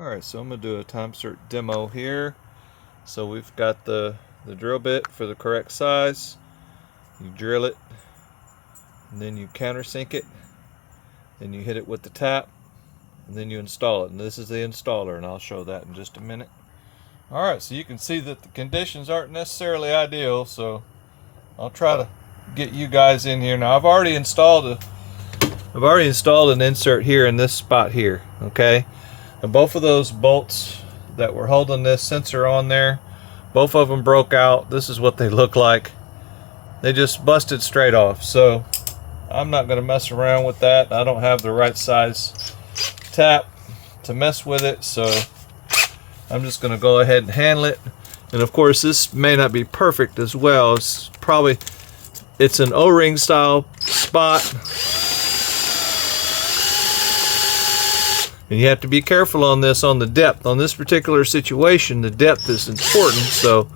Alright, so I'm going to do a TIME-SERT demo here. So we've got the drill bit for the correct size. You drill it, and then you countersink it, then you hit it with the tap, and then you install it. And this is the installer, and I'll show that in just a minute. Alright, so you can see that the conditions aren't necessarily ideal, so I'll try to get you guys in here. Now I've already installed an insert here in this spot here, okay? And both of those bolts that were holding this sensor on there, both of them broke out. This is what they look like. They just busted straight off. So I'm not going to mess around with that. I don't have the right size tap to mess with it, so I'm just going to go ahead and handle it. And of course, this may not be perfect as well. It's an O-ring style spot. And you have to be careful on this, on the depth. On this particular situation, the depth is important, so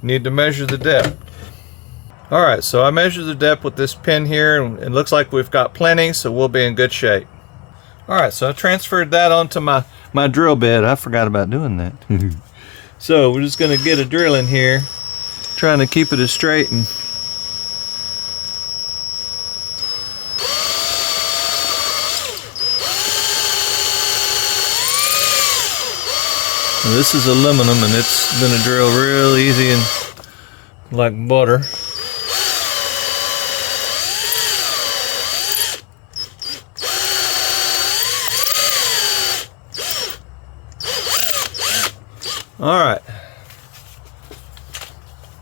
you need to measure the depth. Alright, so I measured the depth with this pin here, and it looks like we've got plenty, so we'll be in good shape. Alright, so I transferred that onto my drill bit. I forgot about doing that. So we're just going to get a drill in here, trying to keep it as straight and this is aluminum, and it's gonna drill real easy and like butter. Alright,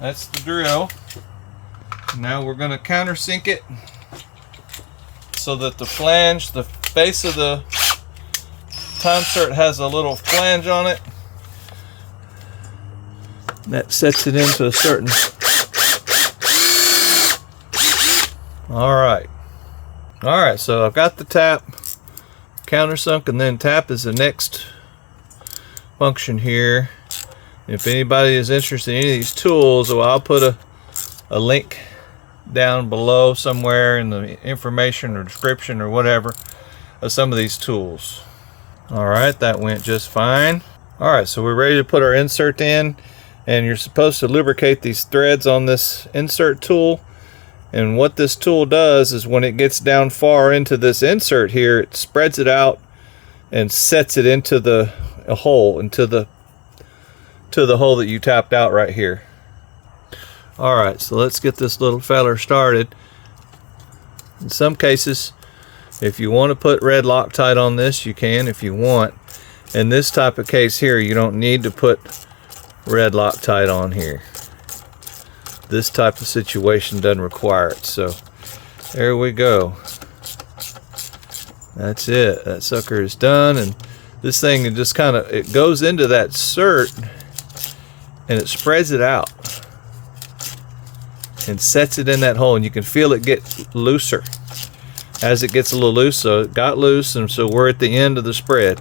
that's the drill. Now we're gonna countersink it so that the flange, the base of the TIME-SERT has a little flange on it. That sets it into a certain... Alright, so I've got the tap countersunk, and then tap is the next function here. If anybody is interested in any of these tools, well, I'll put a link down below somewhere in the information or description or whatever of some of these tools. Alright, that went just fine. Alright, so we're ready to put our insert in. And you're supposed to lubricate these threads on this insert tool. And what this tool does is when it gets down far into this insert here, it spreads it out and sets it into the hole, into the hole that you tapped out right here. Alright, so let's get this little feller started. In some cases, if you want to put red Loctite on this, you can if you want. In this type of case here, you don't need to put red Loctite on here. This type of situation doesn't require it. So there we go. That's it. That sucker is done, and this thing, it just kind of, it goes into that SERT and it spreads it out and sets it in that hole, and you can feel it get looser as it gets a little loose. So it got loose, and so we're at the end of the spread,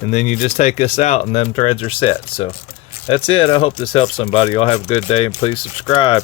and then you just take this out and them threads are set. So that's it. I hope this helps somebody. Y'all have a good day, and please subscribe.